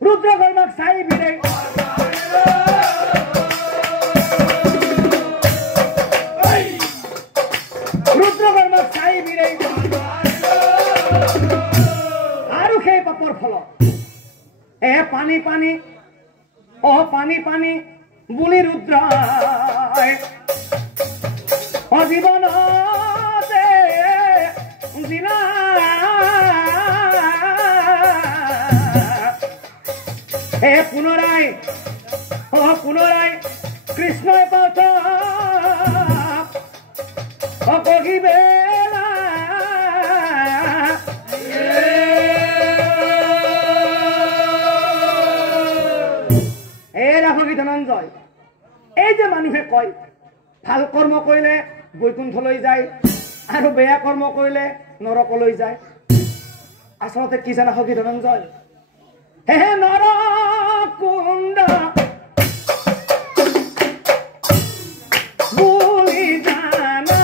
रुद्रकर्मक साई भिडे रुद्रकर्मक साई भिडे आरु खेई पापर फल ए पानी पानी ओ पानी पानी বুলি रुद्र जीवन दिना हे पुनराय कृष्ण पथ कहिबेला राखी धनंजय এই যে মানুহে কয় ভাল কর্ম কইলে বৈকুণ্ঠলৈ যায় আর বেয়া কর্ম কইলে নরকলৈ যায় আসলে কি জানা হকি ধনঞ্জয় হে নরকুণ্ড বুলি জানা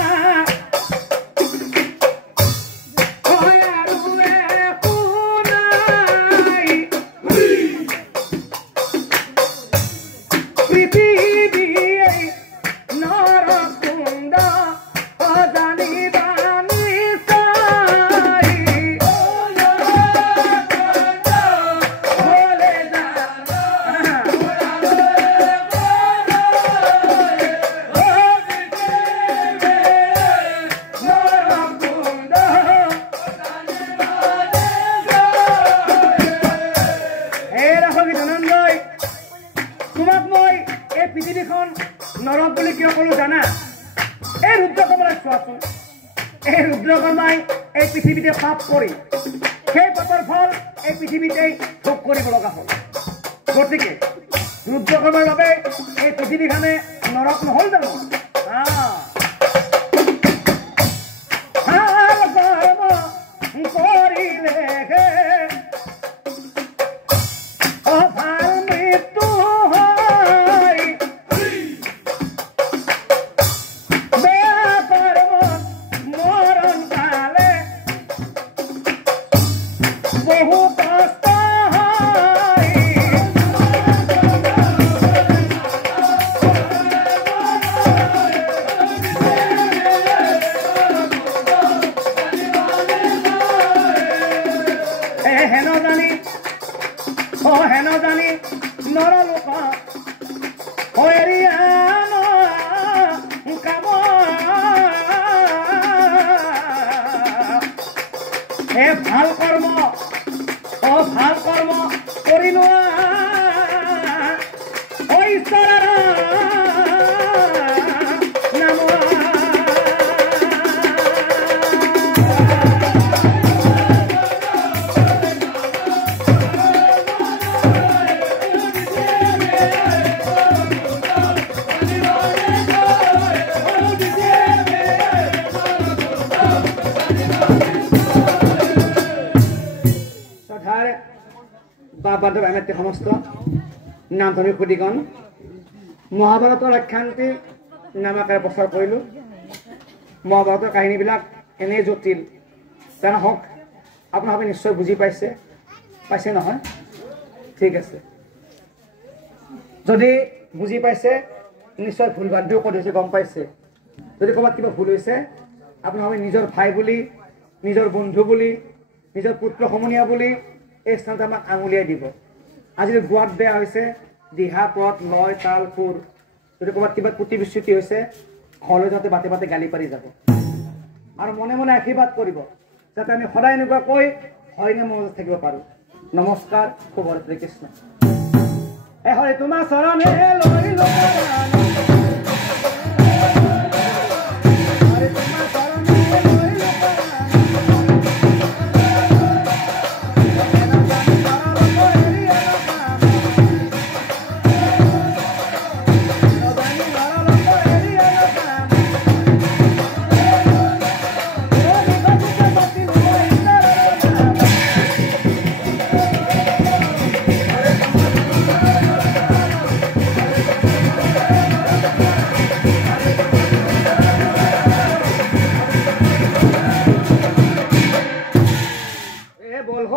নরক বলে কিয় কলো জানা এই রুদ্রকর্মাক চোৱাচোন এই ৰুদ্ৰকৰ্মাই এই পৃথিবীতে পাপ কৰি সেই পাপৰ ফল এই পৃথিবীতে ভোগ কৰিব লগা হ'ল গতিকে ৰুদ্ৰকৰ্মাৰ বাবে এই পৃথিৱীখনে নৰক নহল জানো হেন জানি নৰলোক কাম হে ভাল কৰ্ম কৰি লোৱা ঈশ্বৰৰ নাম বান্ধৱ এমেতে সমস্ত নাম ধৰি সুধিগণ মহাভাৰতৰ আখ্যান্তি নামাকাৰে প্ৰচাৰ কৰিলোঁ মহাভাৰতৰ কাহিনীবিলাক এনেই জটিল তেনে হওক আপোনালোকে নিশ্চয় বুজি পাইছে নহয় ঠিক আছে যদি বুজি পাইছে নিশ্চয় ভুল ভ্ৰান্তিও কৰিছে গম পাইছে যদি ক'ৰবাত কিবা ভুল হৈছে আপোনালোকে নিজৰ ভাই বুলি নিজৰ বন্ধু বুলি নিজৰ পুত্ৰ সমনীয়া বুলি এই স্থানতে আমাক আঙুলিয়াই দিব আজি গোৱাত বেয়া হৈছে দিহা পথ লয় তাল সুৰ যদি ক'ৰবাত কিবা ত্ৰুটি বিচ্যুতি হৈছে ঘৰলৈ যাওঁতে বাটে বাটে গালি পাৰি যাব আৰু মনে মনে আশীৰ্বাদ কৰিব যাতে আমি সদায় এনেকুৱাকৈ হৰিণে মজত থাকিব পাৰোঁ নমস্কাৰ শুভৰাত্ৰি কৃষ্ণ হৰি তোমাৰ চৰণে লৈ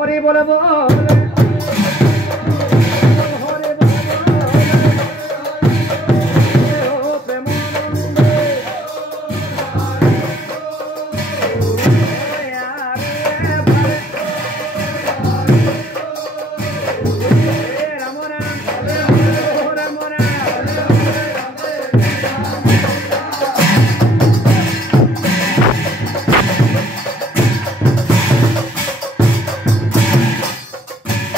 হৰি বলে বলে